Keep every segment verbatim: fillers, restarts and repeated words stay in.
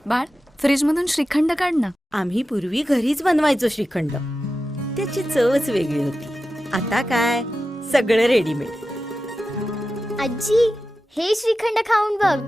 बाळ, फ्रीज मधून श्रीखंड काढ ना. आम्ही पूर्वी घरीच बनवायचो श्रीखंड. त्याची चवच वेगळी होती. आता काय सगळं रेडीमेड. आजी, हे श्रीखंड खाऊन बघ.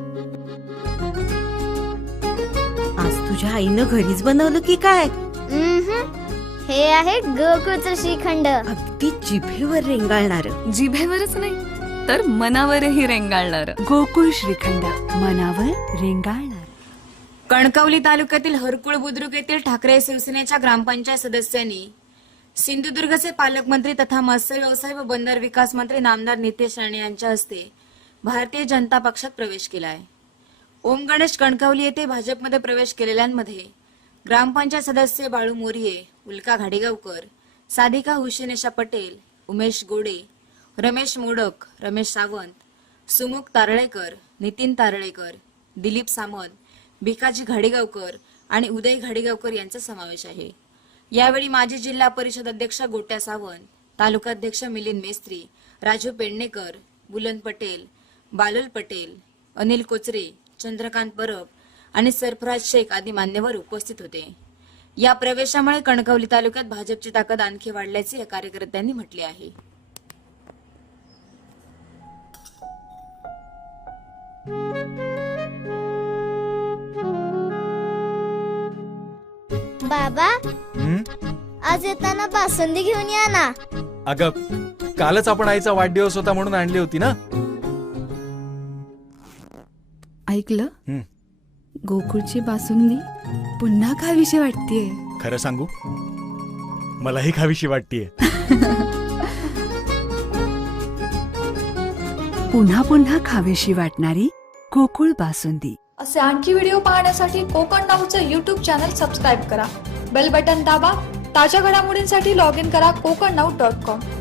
आज तुझ्या आईनं घरीच बनवलं की काय? उम्हम. हे आहे गोकुळचं श्रीखंड. अगदी जिभेवर रेंगाळणार. जिभेवरच नाही तर मनावरही रेंगाळणार. गोकुळ श्रीखंड, मनावर रेंगाळणार. कणकवली तालुक्यातील हरकुळ बुद्रुक येथील ठाकरे शिवसेनेच्या ग्रामपंचायत सदस्यांनी सिंधुदुर्गचे पालकमंत्री तथा मत्स्य व्यवसाय व बंदर विकास मंत्री नामदार नितेश राणे यांच्या हस्ते भारतीय जनता पक्षात प्रवेश केला आहे. ओम गणेश कणकवली येथे भाजपमध्ये प्रवेश केलेल्यांमध्ये ग्रामपंचायत सदस्य बाळू मोरिये, उल्का घाडेगावकर, साधिका हुसेनेशा पटेल, उमेश गोडे, रमेश मोडक, रमेश सावंत, सुमुख तारळेकर, नितीन तारळेकर, दिलीप सामंत, भिकाजी घाडेगावकर आणि उदय घाडेगावकर यांचा समावेश आहे. यावेळी माजी जिल्हा परिषद अध्यक्ष गोट्या सावंत, तालुकाध्यक्ष मिलिंद मेस्त्री, राजू पेडणेकर, बुलंद पटेल, बालोल पटेल, अनिल कोचरे, चंद्रकांत परब आणि सरफराज शेख आदी मान्यवर उपस्थित होते. या प्रवेशामुळे कणकवली तालुक्यात भाजपची ताकद आणखी वाढल्याचे या कार्यकर्त्यांनी म्हटले आहे. बाबा, हं? आज येताना बासुंदी घेऊन या ना. अगं, कालच आपण आईचा वाढदिवस होता म्हणून आणली होती ना. ऐकलं? हं. गोकुळची बासुंदी पुन्हा खावीशी वाटतेय. खरं सांगू, मलाही खावीशी वाटतेय. पुन्हा पुन्हा खावीशी वाटणारी गोकुळ बासुंदी. असे आणखी व्हिडिओ पाहण्यासाठी कोकण नाऊचं यूट्यूब चॅनल सबस्क्राईब करा. बेल बटन दाबा. ताज्या घडामोडींसाठी लॉग इन करा कोकण नाऊ डॉट कॉम.